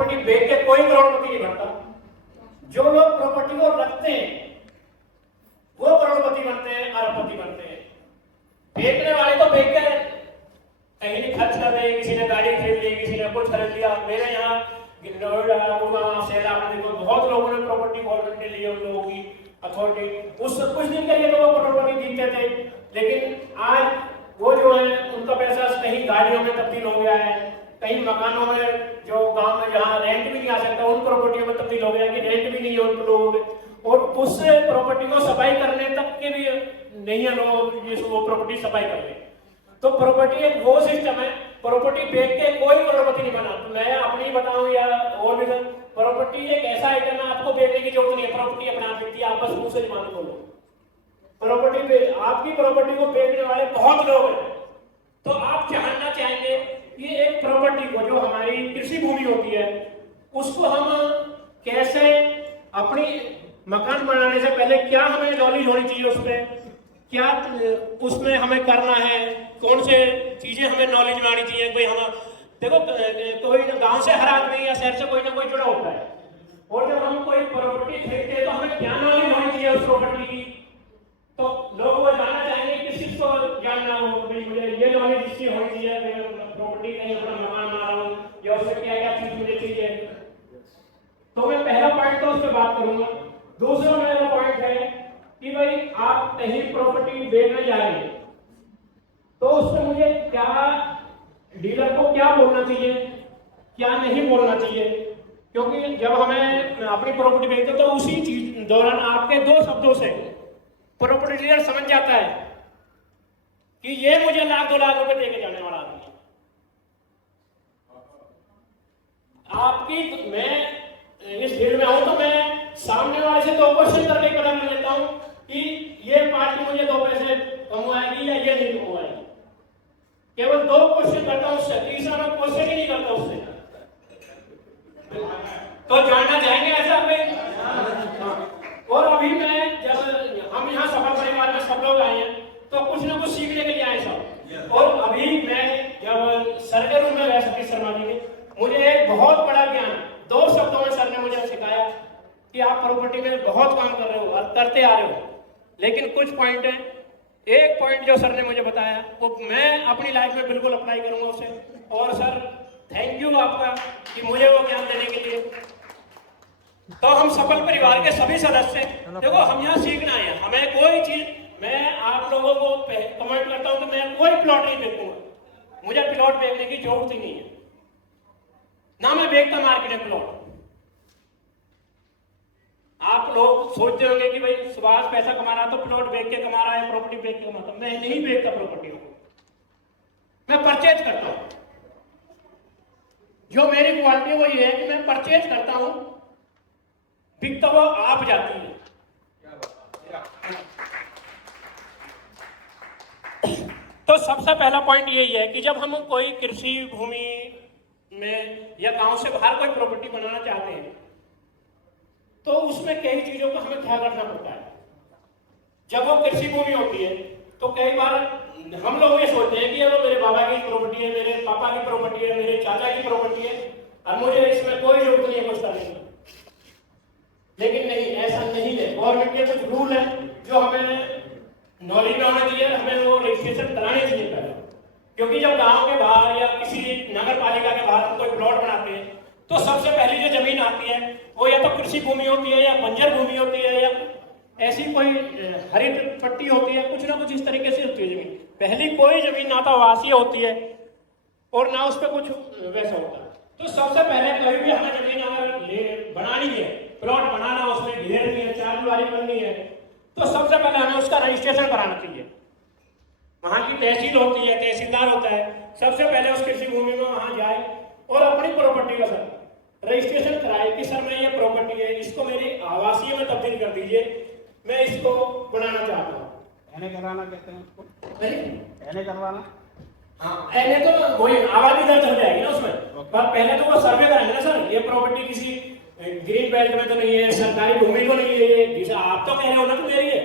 Property बेच के कोई करोड़पति नहीं बनता। जो लोग प्रॉपर्टी को रखते हैं वो करोड़पति बनते हैं, अरबपति बनते हैं। बेचने वाले तो बेचते हैं, कहीं भी खर्च कर रहे हैं, किसी ने गाड़ी खरीद ली, किसी ने कुछ खरीद लिया। मेरे यहाँ देखो बहुत लोगों ने प्रॉपर्टी गवर्नमेंट ने ली है, उन लोगों की अथॉरिटी। उस कुछ दिन के लिए तो वो प्रॉपर्टी जीतते थे, लेकिन आज वो जो है उनका पैसा कहीं गाड़ियों में तब्दील हो गया है, कहीं मकानों में, जो गांव में जहाँ रेंट भी नहीं आ सकता उन प्रॉपर्टियों में तब्दील हो गया कि रेंट भी नहीं है उन लोगों में, और उस प्रॉपर्टी को सफाई करने तक के भी नहीं है लोग जिस वो प्रॉपर्टी सफाई कर ले। तो प्रॉपर्टी एक वो सिस्टम है, प्रॉपर्टी बेच के कोई करोड़पति नहीं बना। तो मैं अपनी बताऊं या और भी, प्रॉपर्टी एक ऐसा आइटम है, आपको बेचने की जरूरत नहीं है, प्रॉपर्टी अपने आप बेचती है, आप बस मुंह से जबान खोलो। प्रॉपर्टी पे आपकी प्रॉपर्टी को बेचने वाले बहुत लोग हैं। तो आप जानना चाहेंगे कि एक प्रॉपर्टी को, जो हमारी कृषि भूमि होती है, उसको हम कैसे, अपनी मकान बनाने से पहले क्या हमें नॉलेज होनी चाहिए, उसमें क्या उसमें हमें करना है, कौन से चीजें हमें नॉलेज में आनी चाहिए। भाई हम देखो, कोई गांव से हर आदमी या शहर से कोई ना कोई जुड़ा होता है, और जब हम कोई प्रॉपर्टी खरीदते हैं तो हमें क्या नॉलेज होनी चाहिए उस प्रॉपर्टी की। तो लोग वो जानना चाहेंगे, किस चीज को जानना हो, मुझे ये नॉलेज इसकी होनी चाहिए, प्रॉपर्टी कहीं अपना मकान बना रहा हूँ, या उससे क्या क्या चीज मुझे चाहिए। तो मैं पहला पॉइंट तो उस पर बात करूंगा। दूसरा मेरा पॉइंट है कि भाई आप कहीं प्रॉपर्टी बेचने जा रहे हैं, तो उसमें मुझे क्या, डीलर को क्या बोलना चाहिए, क्या नहीं बोलना चाहिए। क्योंकि जब हमें अपनी प्रॉपर्टी बेचते तो उसी चीज दौरान आपके 2 शब्दों से प्रॉपर्टी डीलर समझ जाता है कि ये मुझे लाख 2 लाख रुपए देके जाने वाला आदमी है। आपकी, मैं इस फील्ड में हूं तो मैं सामने वाले से 2 क्वेश्चन करके पता कर लेता हूं कि ये पार्टी मुझे 2 पैसे कमवाएगी या ये नहीं कमवाएगी। केवल 2 क्वेश्चन करता हूं उससे, तीसरा मैं क्वेश्चन ही नहीं करता उससे। तो जानना चाहेंगे ऐसा में। और अभी मैं, जब हम यहाँ सफल परिवार में सब लोग आए हैं तो कुछ ना कुछ सीखने के लिए आए सब। और अभी मैं जब सर के रूम में रह सके शर्मा जी के, मुझे एक बहुत बड़ा ज्ञान 2 शब्दों में सर ने मुझे सिखाया कि आप प्रॉपर्टी में बहुत काम कर रहे हो और करते आ रहे हो, लेकिन कुछ पॉइंट है। एक पॉइंट जो सर ने मुझे बताया वो मैं अपनी लाइफ में बिल्कुल अप्लाई करूंगा उसे। और सर थैंक यू आपका कि मुझे वो ज्ञान देने के लिए। तो हम सफल परिवार के सभी सदस्य, देखो हम यहाँ सीखना है, हमें कोई चीज, मैं आप लोगों को कमेंट करता हूँ कि मैं कोई प्लॉट नहीं बेचूंगा, मुझे प्लॉट बेचने की जरूरत ही नहीं है, ना मैं बेचता मार्केट में प्लॉट। आप लोग सोचते होंगे कि भाई सुभाष पैसा कमा रहा तो प्लॉट बेच के कमा रहा है, प्रॉपर्टी बेच के कमाता। मैं नहीं बेचता प्रॉपर्टी को, मैं परचेज करता हूं। जो मेरी क्वालिटी वो ये है कि मैं परचेज करता हूं, बिकता वो आप जाती है। तो सबसे पहला पॉइंट यही है कि जब हम कोई कृषि भूमि में या गांव से बाहर कोई प्रॉपर्टी बनाना चाहते हैं तो उसमें कई चीजों का हमें ख्याल रखना पड़ता है। जब वो कृषि भूमि होती है तो कई बार हम लोग ये सोचते हैं कि वो मेरे बाबा की प्रॉपर्टी है, मेरे पापा की प्रॉपर्टी है, मेरे चाचा की प्रॉपर्टी है और मुझे इसमें कोई जरूरत नहीं है कुछ करने की। लेकिन नहीं, ऐसा नहीं है। गवर्नमेंट के कुछ रूल है जो हमें नॉलेज में होना चाहिए, हमें वो रजिस्ट्रेशन कराने चाहिए पहले। क्योंकि जब गांव के बाहर या किसी नगर पालिका के बाहर हम कोई प्लॉट बनाते हैं तो सबसे पहली जो जमीन आती है वो या तो कृषि भूमि होती है या बंजर भूमि होती है या ऐसी कोई हरित पट्टी होती है, कुछ ना कुछ इस तरीके से होती है जमीन। पहली कोई जमीन ना तो आवासीय होती है और ना उस पर कुछ वैसा होता है। तो सबसे पहले कोई भी हमें जमीन अगर बनानी है, प्लॉट बनाना, उसमें घेरनी है, चारदीवारी करनी है, तो सबसे पहले हमें उसका रजिस्ट्रेशन कराना चाहिए। वहां की तहसील होती है, तहसीलदार होता है, सबसे पहले उस कृषि भूमि में वहां जाए और अपनी प्रॉपर्टी का सर रजिस्ट्रेशन कराए कि सर मैं ये प्रॉपर्टी है, इसको मेरी आवासीय में तब्दील कर दीजिए, मैं इसको बनाना चाहता हूँ। एने करवाना कहते हैं उसको, एने करवाना। हाँ, एने तो वही आबादी दर्ज हो जाएगी ना उसमें, पर पहले तो वो सर्वे कराएंगे ना सर, ये प्रॉपर्टी किसी ग्रीन बेल्ट में तो नहीं है, सरकारी भूमि को नहीं है, जिसे आप तो कह रहे हो ना तो मेरी है।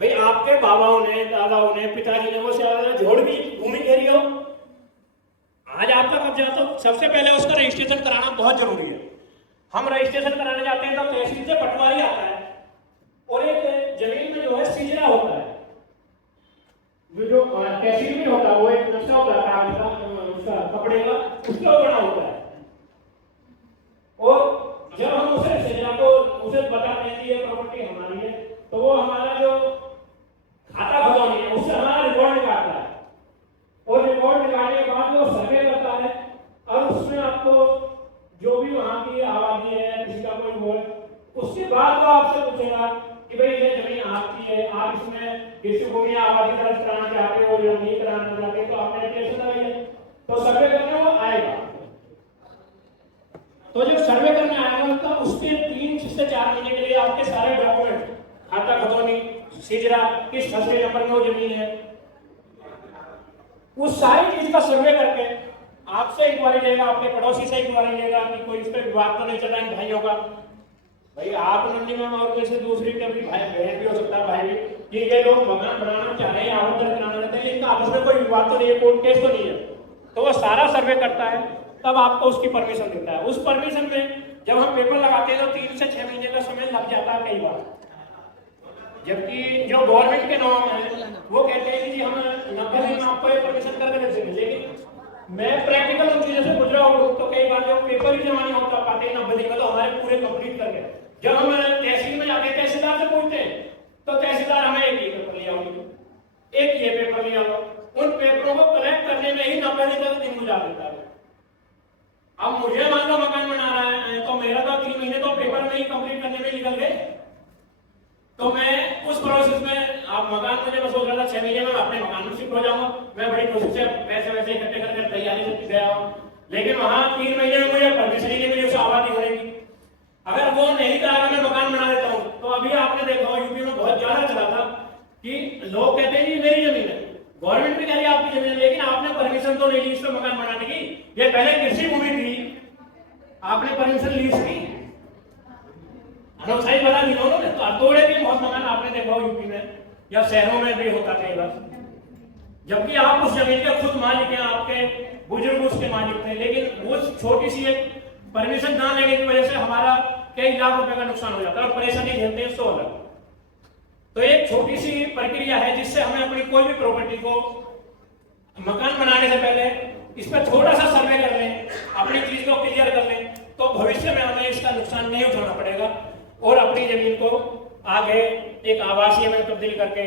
भाई आपके बाबाओं ने, दादाओं ने, पिताजी ने वो जोड़ की भूमि घेरी हो, आज आपका कब्जा, तो सबसे पहले उसका रजिस्ट्रेशन कराना बहुत जरूरी है। हम रजिस्ट्रेशन कराने जाते हैं तो तहसील से पटवारी आता है और एक जमीन में जो है सिजरा होता है, जो तहसील में होता है, वो एक नक्शा होता है कागज का, उसका कपड़े का, उसका बना होता है। और जब हम उसे सिजरा को उसे बताते हैं कि ये प्रॉपर्टी हमारी है, तो वो हमारा जो खाता खतौनी है उससे हमारा रिकॉर्ड निकालता है और रिकॉर्ड निकालने के बाद वो सर्वे करता है। और उसमें आपको जो भी वहां की आबादी है, किसी का कोई वो है, उसके बाद वो आपसे पूछेगा कि भाई ये जमीन आपकी है, आप इसमें किसी को भी आबादी दर्ज कराना चाहते हो या नहीं कराना चाहते, तो आपने एप्लीकेशन लगाई है, तो सर्वे करने वो आएगा। तो जब सर्वे करने आएगा तो उसके 3 से 4 महीने के लिए आपके सारे डॉक्यूमेंट, खाता खतौनी, सिजरा, किस फसले नंबर में वो जमीन है, उस सारी चीज का सर्वे करके आपसे इंक्वायरी लेगा, आपके पड़ोसी से इंक्वायरी लेगा कि कोई इस पर विवाद तो नहीं चल रहा इन भाइयों का। भाई आप नंदी में और किसी दूसरी के भी भाई बहन भी हो सकता है, भाई भी, कि ये लोग मकान बनाना चाह रहे हैं, आवंटन कराना चाहते हैं, इनका आपस में कोई विवाद तो नहीं है, कोर्ट केस तो नहीं है। तो वो सारा सर्वे करता है, तब आपको उसकी परमिशन देता है। उस परमिशन में जब हम पेपर लगाते हैं तो 3 से 6 महीने का समय लग जाता है कई बार। जबकि जो गवर्नमेंट के नॉर्म है वो कहते हैं कि जी हम 90 दिन में आपको परमिशन कर देंगे, लेकिन मैं प्रैक्टिकल उन चीजों से गुजरा हूँ, तो कई बार जब पेपर ही जमा नहीं होता पाते 90 दिन में, तो हमारे पूरे कंप्लीट कर गए। जब हम तहसील में जाते हैं, तहसीलदार से पूछते हैं, तो तहसीलदार हमें एक ये पेपर लिया हो, एक ये पेपर लिया हो, उन पेपरों को कलेक्ट करने में ही 90 दिन तक दिन गुजार देता है। अब मुझे मान लो मकान बना रहा है, तो मेरा तो 3 महीने तो पेपर में ही कंप्लीट करने में निकल गए। तो मैं उस प्रोसेस में, आप मकान मुझे मैं सोच रहा था 6 महीने में अपने मकान में शिफ्ट हो जाऊंगा, मैं बड़ी कोशिश से पैसे वैसे इकट्ठे करके तैयारी से गया हूँ, लेकिन वहां 3 महीने में मुझे परमिशन ही नहीं मिली, उसे आबादी होगी। अगर वो नहीं करा मैं मकान बना देता हूँ, तो अभी आपने देखा यूपी में बहुत ज्यादा चला था कि लोग कहते हैं ये मेरी जमीन है, गवर्नमेंट भी कह रही है आपकी जमीन है, लेकिन आपने परमिशन तो नहीं ली इस पर मकान बनाने की। ये पहले कृषि भूमि थी, आपने परमिशन ली इसकी, सही बता दी उन्होंने। तो अतोड़े के बहुत मकान आपने देखा हो यूपी में या शहरों में भी होता कई बार, जबकि आप उस जमीन के खुद मालिक हैं, आपके बुजुर्ग उसके मालिक थे, लेकिन वो छोटी सी एक परमिशन ना लेने की वजह से हमारा कई लाख रुपए का नुकसान हो जाता है और परेशानी झेलते हैं 100 अलग। तो एक छोटी सी प्रक्रिया है जिससे हमें अपनी कोई भी प्रॉपर्टी को मकान बनाने से पहले इस पर थोड़ा सा सर्वे कर लें, अपनी चीज को क्लियर कर लें, तो भविष्य में हमें इसका नुकसान नहीं उठाना पड़ेगा और अपनी जमीन को आगे एक आवासीय में तब्दील करके,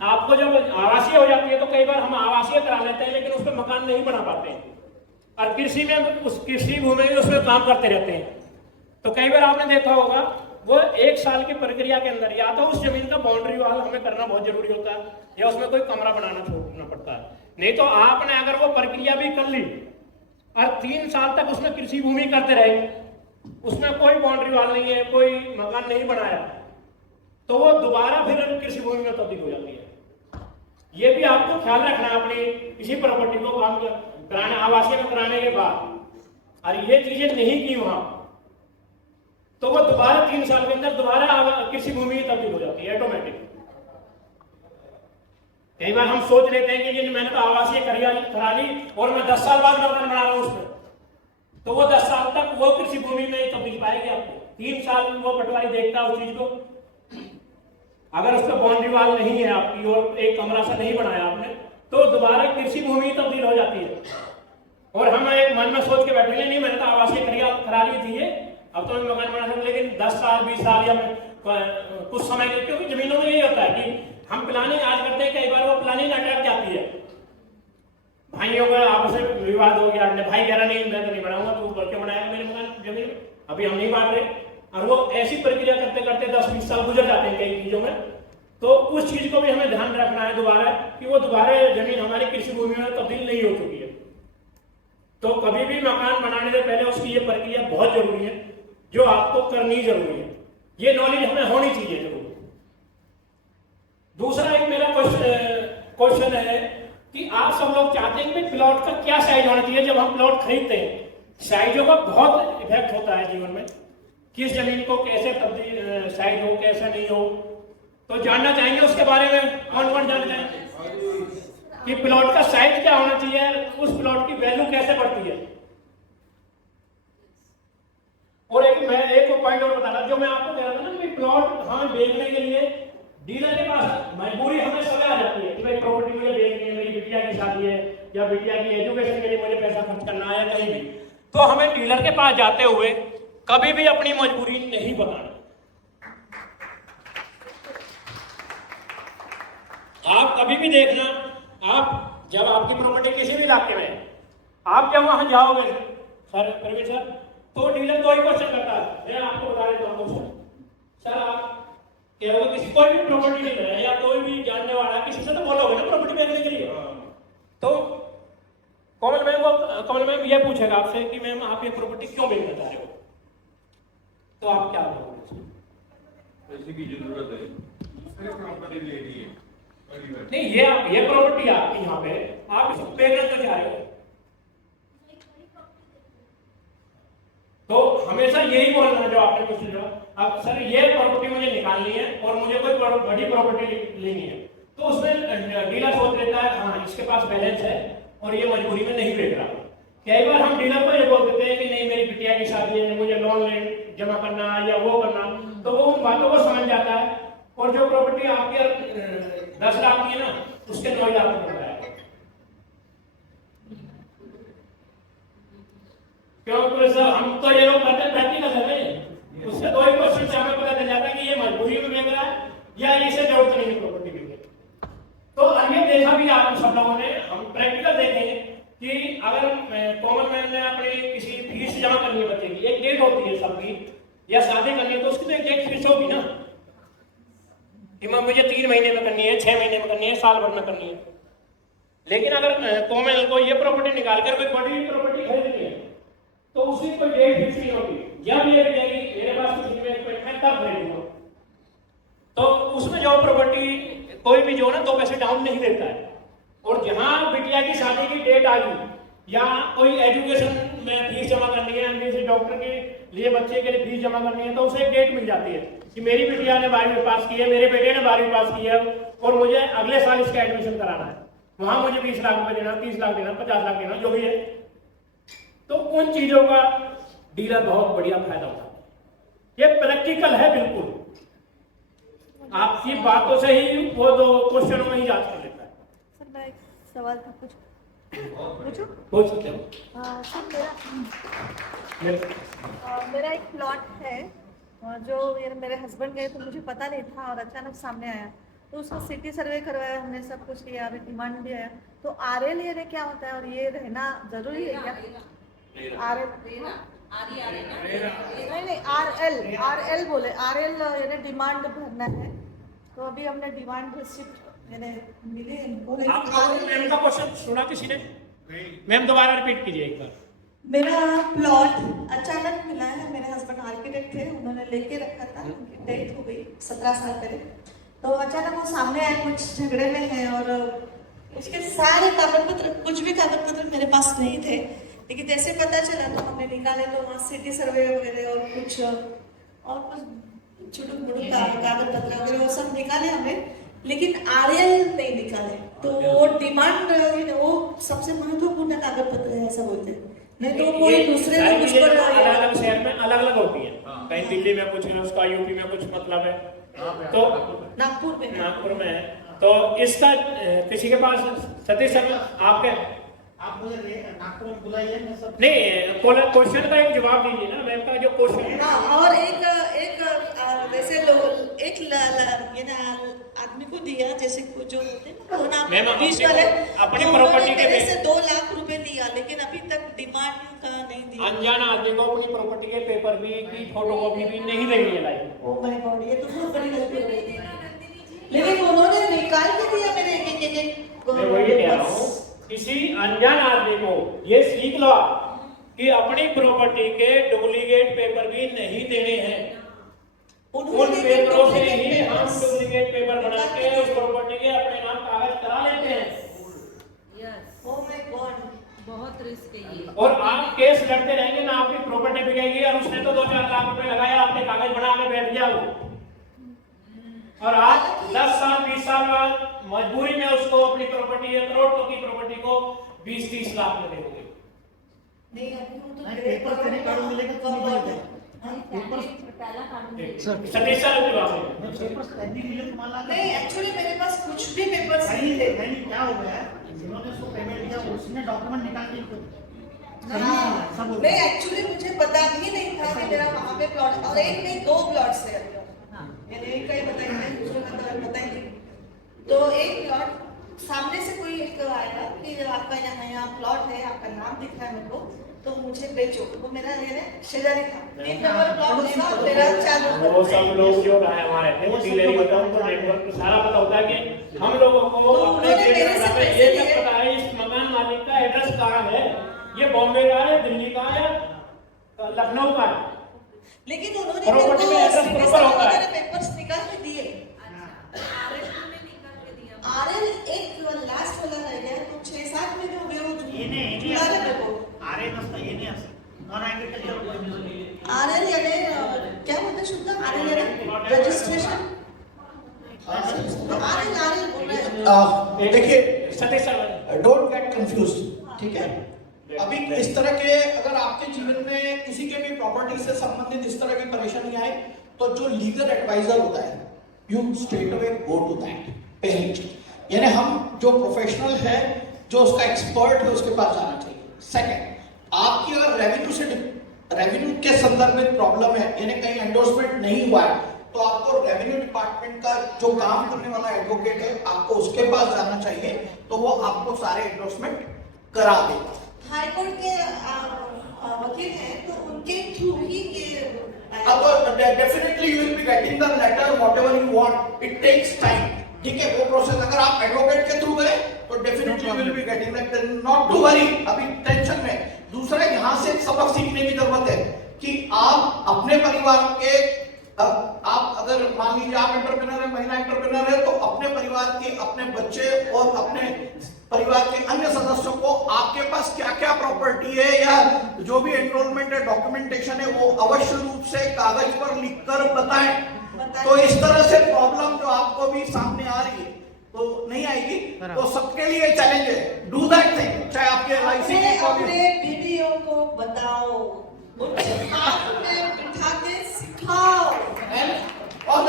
आपको जब आवासीय हो जाती है तो कई बार हम आवासीय करा लेते हैं लेकिन उस पर मकान नहीं बना पाते हैं, और कृषि में उस कृषि भूमि में उसमें काम करते रहते हैं। तो कई बार आपने देखा होगा वो 1 साल की प्रक्रिया के अंदर या तो उस जमीन का बाउंड्री वाल हमें करना बहुत जरूरी होता है या उसमें कोई कमरा बनाना छोड़ना पड़ता है, नहीं तो आपने अगर वो प्रक्रिया भी कर ली और 3 साल तक उसमें कृषि भूमि करते रहे, उसमें कोई बाउंड्री वाल नहीं है, कोई मकान नहीं बनाया, तो वो दोबारा फिर कृषि भूमि में तब्दील हो जाती है। ये भी आपको ख्याल रखना है अपनी किसी प्रॉपर्टी को काम कराने, आवासीय में कराने के बाद, और ये चीजें नहीं की वहां, तो वो दोबारा 3 साल के अंदर दोबारा कृषि भूमि में तब्दील हो जाती है ऑटोमेटिक। कई बार हम सोच लेते हैं कि मैंने तो आवासीय करा ली और मैं 10 साल बाद मकान बना रहा हूं उसमें, तो वो 10 साल तक वो कृषि भूमि में तब्दील पाएगी आपको। 3 साल वो पटवारी देखता है उस चीज को, अगर उस पर बाउंड्री वाल नहीं है आपकी और एक कमरा सा नहीं बनाया आपने, तो दोबारा कृषि भूमि तब्दील हो जाती है। और हम एक मन में सोच के बैठेंगे नहीं मैंने तो आवासीय करा ली थी, अब तो मैं मकान बना सकता, लेकिन 10 साल 20 साल या कुछ समय, क्योंकि जमीनों में यही होता है कि हम प्लानिंग आज करते हैं, कई बार वो प्लानिंग अटक जाती है, भाइयों का आपस में विवाद हो गया, भाई कह रहा नहीं मैं तो नहीं बनाऊंगा, तू क्यों बनाएगा मेरे मकान जमीन, अभी हम नहीं बांट रहे, और वो ऐसी प्रक्रिया करते करते 10-20 साल गुजर जाते हैं कई चीजों में। तो उस चीज को भी हमें ध्यान रखना है दोबारा कि वो दोबारा जमीन हमारी कृषि भूमि में तब्दील नहीं हो चुकी है। तो कभी भी मकान बनाने से पहले उसकी ये प्रक्रिया बहुत जरूरी है, जो आपको करनी जरूरी है, ये नॉलेज हमें होनी चाहिए जरूर। दूसरा एक मेरा क्वेश्चन है कि आप सब लोग चाहते हैं कि प्लॉट का क्या साइज होना चाहिए। जब हम प्लॉट खरीदते हैं साइजों का बहुत इफेक्ट होता है जीवन में, किस जमीन को कैसे तब्दील साइज हो कैसे नहीं हो, तो जानना चाहेंगे उसके बारे में। कौन कौन जानना चाहेंगे कि प्लॉट का साइज क्या होना चाहिए, उस प्लॉट की वैल्यू कैसे बढ़ती है। और मैं एक पॉइंट और बता रहा, जो मैं आपको कह रहा था ना कि प्लॉट हमें बेचने के लिए डीलर के पास मजबूरी हमें समय आ जाती है कि भाई प्रॉपर्टी मुझे बेचनी है, मेरी बिटिया की शादी है या बिटिया की एजुकेशन के लिए मुझे पैसा खर्च करना है या कहीं भी, तो हमें डीलर के पास जाते हुए कभी भी अपनी मजबूरी नहीं बताना। आप कभी भी देखना, आप जब आपकी प्रॉपर्टी किसी भी इलाके में, आप जब वहां जाओगे सर प्रवीण सर, तो डीलर तो ही क्वेश्चन करता है। मैं आपको बता देता हूँ सर, आप कह रहे हो किसी कोई भी प्रॉपर्टी नहीं है या कोई भी जानने वाला किसी से तो बोलोगे ना प्रॉपर्टी बेचने के लिए, तो कमल मैम ये पूछेगा आपसे कि मैम आप ये प्रॉपर्टी क्यों बेचना चाह रहे हो, तो आप क्या बोलोगे? पैसे की जरूरत है, प्रॉपर्टी ले ली है। नहीं, ये प्रॉपर्टी आपकी यहाँ पे, आप इसको बेचना क्यों चाह रहे हो? तो हमेशा यही बोलना जो आपने क्वेश्चन किया, अब सर ये प्रॉपर्टी मुझे निकालनी है और मुझे कोई बड़ी प्रॉपर्टी लेनी है, तो उसमें डीलर सोच लेता है हाँ इसके पास बैलेंस है और ये मजबूरी में नहीं बेच रहा। कई बार हम डीलर को ये बोल देते हैं कि नहीं मेरी बिटिया की शादी है, मुझे लोन जमा करना है या वो करना, तो वो उन बातों को समझ जाता है और जो प्रॉपर्टी आपके 10 लाख की है ना उसके 9 लाख में पड़ जाएगा। क्योंकि सर हम तो ये लोग करते प्रैक्टिकल है, उससे कोई क्वेश्चन से हमें पता चल जाता है कि ये मजबूरी में बेच रहा है या इसे जरूरत नहीं है प्रॉपर्टी बेचने। तो ये देखा भी आप सब लोगों ने, हम प्रैक्टिकल देखेंगे कि अगर कॉमन मैन ने अपनी किसी फीस जमा करनी है बच्चे की, एक डेट होती है सबकी, या शादी करनी है तो उसकी तो एक डेट फीस होगी ना कि मैं मुझे 3 महीने में करनी है, 6 महीने में करनी है, साल भर में करनी है। लेकिन अगर कॉमन को ये प्रॉपर्टी निकाल कर कोई बड़ी प्रॉपर्टी खरीदनी है तो उसकी कोई डेट फिक्स नहीं होती, जब ये बिकेगी मेरे पास कुछ इन्वेस्टमेंट है तब खरीदूंगा। तो उसमें जो प्रॉपर्टी कोई भी जो ना 2 पैसे डाउन नहीं देता है, और जहां बिटिया की शादी की डेट आ गई या कोई एजुकेशन में फीस जमा करनी है, जैसे डॉक्टर के लिए बच्चे के लिए फीस जमा करनी है, तो उसे एक डेट मिल जाती है कि मेरी बिटिया ने 12वीं पास की है, मेरे बेटे ने 12वीं पास की है और मुझे अगले साल इसका एडमिशन कराना है, वहां मुझे 20 लाख रुपए देना, 30 लाख देना, 50 लाख देना, जो भी है। तो उन चीजों का डीलर बहुत बढ़िया फायदा उठाता है। ये प्रैक्टिकल है बिल्कुल, आपकी बातों से ही वो 2 क्वेश्चनों में ही जांच कर लेता है। सर मैं एक सवाल था, पूछ पूछ सकते हो। सर मेरा एक प्लॉट है जो मेरे हस्बैंड गए तो मुझे पता नहीं था और अचानक सामने आया, तो उसको सिटी सर्वे करवाया हमने, सब कुछ किया, अभी डिमांड भी आया। तो RL ये क्या होता है और ये रहना जरूरी है क्या? RL नहीं RL बोले, RL यानी डिमांड भरना है। तो अभी हमने डिमांड रिसिप्ट यानी मिली बोले। मैम का क्वेश्चन सुना किसी ने? मैम दोबारा रिपीट कीजिए एक बार। मेरा प्लॉट अचानक मिला है, मेरे हस्बैंड आर्किटेक्ट थे, उन्होंने लेके रखा था, उनकी डेथ हो गई 17 साल पहले। तो अचानक वो सामने आए, कुछ झगड़े में है और उसके सारे कागज पत्र, कुछ भी कागज पत्र मेरे पास नहीं थे, लेकिन जैसे पता चला तो हमने निकाले, तो वहाँ सिटी सर्वे वगैरह और कुछ छोटे मोटे कागज पत्र वगैरह वो सब निकाले हमने, लेकिन RL नहीं निकाले। तो वो डिमांड वो सबसे महत्वपूर्ण कागज पत्र है ऐसा बोलते हैं, नहीं तो कोई दूसरे में कुछ अलग-अलग शहर में अलग-अलग होती है, कहीं दिल्ली में कुछ है, उसका यूपी में कुछ मतलब है, तो नागपुर में है। तो इसका किसी के पास सतीश सर आप मुझे नागपुर में बुलाइए, मैं सब नहीं क्वेश्चन का एक जवाब दीजिए ना मैम का जो क्वेश्चन है। और एक वैसे एक ये ना आदमी को दिया, जैसे जो होते हैं ना मैम अपनी तो प्रॉपर्टी के से 2 लाख रुपए लिया, लेकिन अभी तक डिमांड का नहीं दिया। अनजान आदमी को अपनी प्रॉपर्टी के पेपर भी की फोटोकॉपी भी नहीं देनी है लाइफ। ओह माय गॉड, ये तो बहुत बड़ी गलती हो गई। लेकिन उन्होंने निकाल के दिया मेरे मैं वही कह रहा हूँ, किसी अनजान आदमी को ये सीख लो कि अपनी प्रॉपर्टी के डुप्लीकेट पेपर भी नहीं देने हैं। उन पेपरों से ही हम डुप्लीकेट पेपर बना के उस प्रॉपर्टी के अपने नाम कागज करा लेते हैं। ओह माय गॉड, बहुत रिस्क है ये। और आप केस लड़ते रहेंगे ना, आपकी प्रॉपर्टी बिकेगी और उसने तो 2-4 लाख रुपए लगाया, आपने कागज बना के बैठ गया वो, और आज 10 साल 20 साल बाद मजबूरी में उसको अपनी प्रॉपर्टी या करोड़ों की प्रॉपर्टी को 20-30 लाख में देंगे। नहीं अभी वो तो नहीं, पेपर से नहीं कार्ड मिलेगा तो नहीं मिलेगा। सतीश सर के पास है। पेपर्स नहीं मिले तो मान ला नहीं एक्चुअली मेरे पास कुछ भी पेपर्स नहीं थे। नहीं क्या हो गया है, जिन्होंने उसको पेमेंट दिया उसने डॉक्यूमेंट निकाल के इनको सब हो नहीं एक्चुअली मुझे पता भी नहीं था कि मेरा वहाँ पे प्लॉट और एक नहीं 2 प्लॉट्स है। मैंने एक का ही बताया, दूसरे का तो पता ही नहीं। तो एक प्लॉट सामने से कोई एक आएगा कि आपका यहाँ प्लॉट है, आपका नाम दिख रहा है मेरे को, तो मुझे बेचो। वो मेरा शेजारी था, 3 नंबर प्लॉट लेगा और मेरा 4 नंबर। वो सब लोग जो है हमारे डीलर होता है उनको नेटवर्क पे सारा पता होता है कि हम लोगों को अपने ये तक पता है इस मकान मालिक का एड्रेस कहाँ है, ये बॉम्बे का है, दिल्ली का है, लखनऊ का है। लेकिन उन्होंने प्रॉपर्टी में एड्रेस प्रॉपर होता है। पेपर्स निकाल के दिए। आरएल एक लास्ट वाला रह गया, तो 6-7 महीने हो गए वो आरए नसतं ये नाही असं नॉन ऍग्रीकल्चर आरएल यानी क्या बोलते हैं शुद्ध आरएल यानी रजिस्ट्रेशन। आरएल बोल रहे हैं। देखिए Satish sir don't get confuse, ठीक है। अभी इस तरह के अगर आपके जीवन में किसी के भी प्रॉपर्टी से संबंधित इस तरह की परेशानी आए तो जो लीगल एडवाइजर होता है you straight away go to that. पहली चीज यानी हम जो प्रोफेशनल है, जो उसका एक्सपर्ट है, उसके पास जाना चाहिए। सेकंड, आपकी अगर रेवेन्यू के संदर्भ में प्रॉब्लम है, यानी कहीं एंडोर्समेंट नहीं हुआ है, तो आपको रेवेन्यू डिपार्टमेंट का जो काम करने वाला एडवोकेट है आपको उसके पास जाना चाहिए, तो वो आपको सारे एंडोर्समेंट करा देगा। हाई कोर्ट के वकील हैं तो उनके थ्रू ही ये definitely you will be getting the letter whatever you want, it takes time, ठीक है। वो प्रोसेस अगर आप एडवोकेट के थ्रू गए तो definitely you will be getting that, not to worry, अभी टेंशन में। दूसरा यहाँ से सबक सीखने की जरूरत है कि आप अपने परिवार के आप अगर मान लीजिए आप एंटरप्रेन्योर है, महिला एंटरप्रेन्योर है, तो अपने परिवार के, अपने बच्चे और अपने परिवार के अन्य सदस्यों को आपके पास क्या क्या प्रॉपर्टी है या जो भी एनरोलमेंट है, डॉक्यूमेंटेशन है, वो अवश्य रूप से कागज पर लिखकर बताएं। तो इस तरह से प्रॉब्लम जो आपको भी सामने आ रही है तो नहीं आएगी, तो सबके लिए चैलेंज है, डू दैट थिंग। चाहे आपके एलआईसी अपने बीडीओ को बताओ, उनके हाथ में बिठा के सिखाओ। और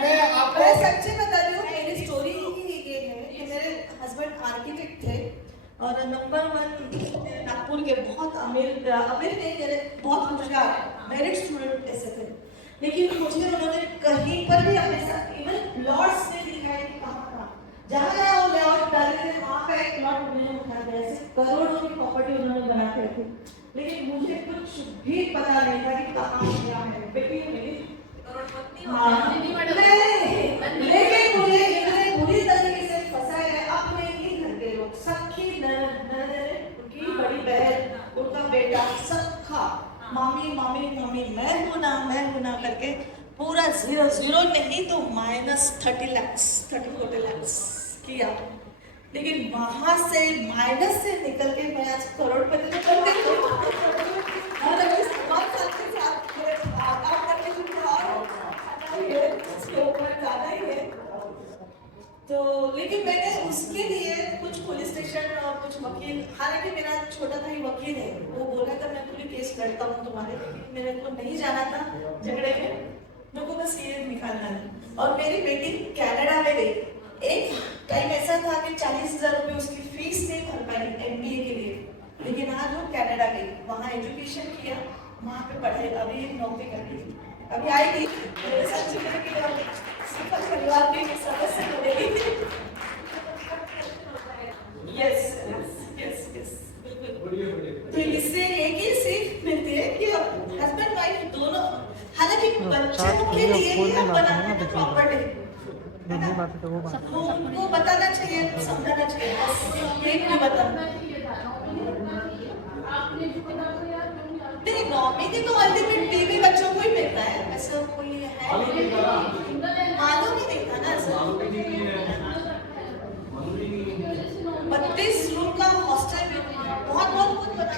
मैं आपको मैं सच्ची बता रही हूँ, मेरी स्टोरी ही ये है कि मेरे हस्बैंड आर्किटेक्ट थे और नंबर 1 नागपुर के बहुत अमीर नहीं, मेरे बहुत होशियार मेरिट स्टूडेंट ऐसे थे। लेकिन मुझे उन्होंने कहीं पर भी हमेशा इवन प्लॉट्स नहीं दिखाए कि कहाँ जहाँ वो लेआउट डाले थे वहाँ पे एक प्लॉट उन्होंने उठा दिया, ऐसे करोड़ों की प्रॉपर्टी उन्होंने बना के रखी। लेकिन मुझे कुछ भी पता नहीं था कि कहाँ क्या है। बेटी मेरी लेकिन मुझे इतने बुरी तरीके से फंसाया है अपने ही घर के लोग, सबकी ननद, उनकी बड़ी बहन, उनका बेटा, सबका मामी मामी मामी मैं हूं ना करके पूरा 0 नहीं तो -30 लाख 30-40 लाख किया। लेकिन वहां से माइनस से निकल के मैं आज करोड़पति तो कर गई हूं। उसके ऊपर ज्यादा ही है। तो लेकिन मैंने उसके लिए कुछ पुलिस स्टेशन और कुछ वकील, हालांकि मेरा छोटा भाई वकील है, वो बोला था मैं पूरी केस लड़ता हूँ तुम्हारे, लेकिन मेरे को नहीं जाना था झगड़े में, मेरे को बस ये निकालना है। और मेरी बेटी कनाडा में गई, एक टाइम ऐसा था कि 40,000 रुपये उसकी फीस नहीं भर पाई MBA के लिए, लेकिन आज वो कनाडा गई, वहाँ एजुकेशन किया, वहाँ पे पढ़ाई, अभी नौकरी कर रही, अभी आएगी मेरे साथ चलने के लिए, परिवार के सदस्य बनेगी। यस तो इससे एक ही सीख मिलती है कि हस्बैंड वाइफ दोनों, हालांकि बच्चों के लिए ही हम बनाते हैं प्रॉपर्टी, उनको बताना चाहिए, समझाना चाहिए, बस ये नहीं बताना। नहीं नॉमिनी तो अल्टीमेट बीवी बच्चों को ही मिलता है, ऐसा कोई है मालूम ही नहीं था ना सर। 32 रूम का हॉस्टल में बहुत कुछ बना।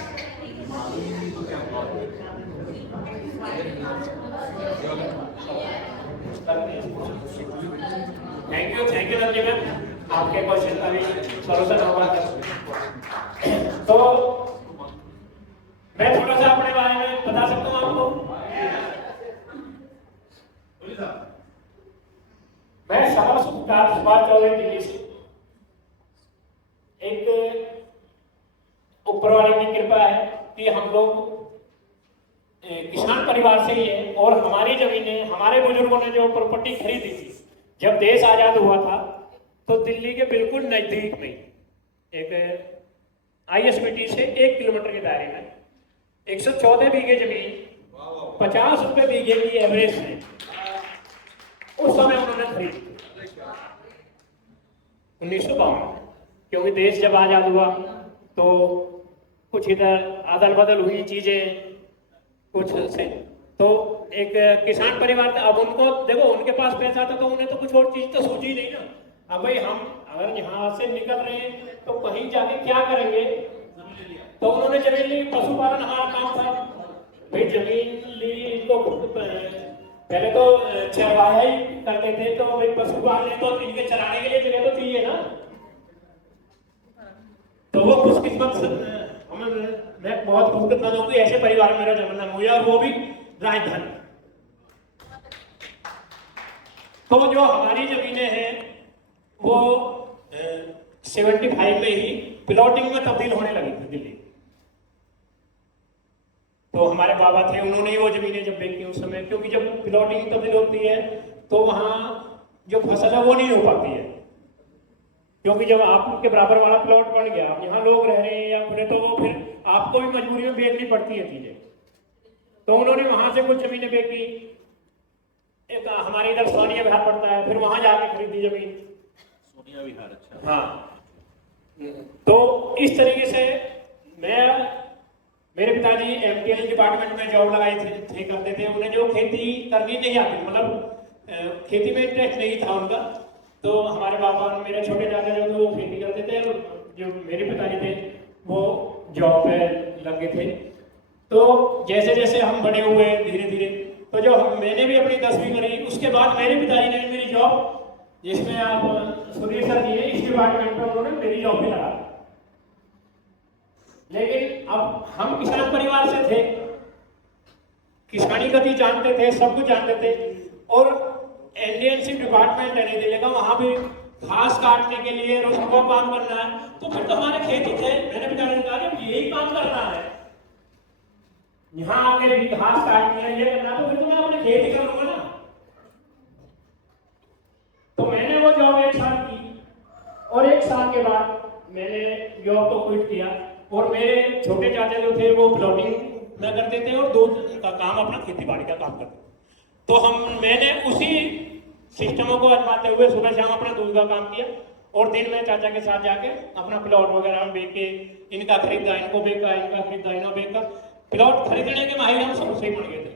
Thank you Ranjit. आपके क्वेश्चन का भी सॉल्यूशन होगा। तो मैं थोड़ा सा अपने बारे में बता सकता हूँ आपको। मैं शाला सुभाष चौधरी दिल्ली से, एक ऊपर वाले की कृपा है कि हम लोग किसान परिवार से ही है, और हमारी जमीनें हमारे बुजुर्गों ने जो प्रॉपर्टी खरीदी थी जब देश आजाद हुआ था, तो दिल्ली के बिल्कुल नजदीक में एक ISBT से 1 किलोमीटर के दायरे में 114 बीघे जमीन 50 रुपए बीघे की एवरेज है उस समय उन्होंने खरीदी 1952, क्योंकि देश जब आजाद हुआ तो कुछ इधर अदल बदल हुई चीजें कुछ से, तो एक किसान परिवार था। अब उनको देखो, उनके पास पैसा था तो उन्हें तो कुछ और चीज तो सूझी नहीं ना। अब भाई हम अगर यहाँ से निकल रहे हैं तो कहीं जाके क्या करेंगे, तो उन्होंने जमीन ली, पशुपालन हमारा काम था भाई, जमीन ली। इनको पहले तो चरवाहा ही करते थे, तो भाई पशुपालन तो इनके चराने के लिए जगह तो चाहिए ना। तो वो खुशकिस्मत मैं बहुत खुशकिस्मत हूँ कि ऐसे परिवार में मेरा जन्म हुआ, और वो भी राजधानी। तो जो हमारी जमीनें हैं वो 75 में ही प्लॉटिंग में तब्दील होने लगी थी दिल्ली। तो हमारे बाबा थे, उन्होंने ही वो जमीनें जब बेची उस समय, क्योंकि जब प्लॉटिंग तब्दील होती है तो वहाँ जो फसल है वो नहीं हो पाती है, क्योंकि जब आपके बराबर वाला प्लॉट बन गया, यहाँ लोग रह रहे हैं या खुले, तो वो फिर आपको भी मजबूरी में बेचनी पड़ती है चीजें। तो उन्होंने वहां से कुछ जमीनें बेची, एक हमारे इधर सोनिया विहार पड़ता है, फिर वहां जाके खरीदी जमीन। सोनिया विहार, अच्छा। हाँ, तो इस तरीके से मेरे पिताजी MTL डिपार्टमेंट में जॉब लगाए थे करते थे। उन्हें जो खेती करनी नहीं आती, मतलब खेती में इंटरेस्ट नहीं था उनका, तो हमारे बाबा मेरे छोटे दादा जो थे वो खेती करते थे, और जो मेरे पिताजी थे वो जॉब पे लगे थे। तो जैसे जैसे हम बड़े हुए धीरे धीरे, तो जो मैंने भी अपनी 10वीं करी, उसके बाद मेरे पिताजी ने मेरी जॉब, जिसमें आप सुधीर सर जी है, इस डिपार्टमेंट में उन्होंने मेरी जॉब भी लगा। लेकिन अब हम किसान परिवार से थे, किसानी गति जानते थे, सब कुछ जानते थे, और NDNC डिपार्टमेंट है नई दिल्ली का, वहां भी घास काटने के लिए रोज सुबह काम करना है, तो फिर तो हमारे खेत ही थे। मैंने पिताजी ने कहा कि यही काम करना है, यहाँ आके भी घास काटनी है, ये करना, तो फिर तो मैं अपने खेत ही करूंगा ना। तो मैंने वो जॉब 1 साल की, और 1 साल के बाद मैंने जॉब को क्विट किया, और मेरे छोटे चाचा जो थे वो प्लॉटिंग में करते थे और दूध का काम, अपना खेती बाड़ी का काम करते थे। तो मैंने उसी सिस्टमों को आजमाते हुए सुबह शाम अपना दूध का काम किया, और दिन में चाचा के साथ जाके अपना प्लॉट वगैरह में बेच के, इनका खरीदा इनको बेचा, इनका खरीदा इनको बेचा। प्लॉट खरीदने के माहिर हम सबसे ही पड़ गए थे।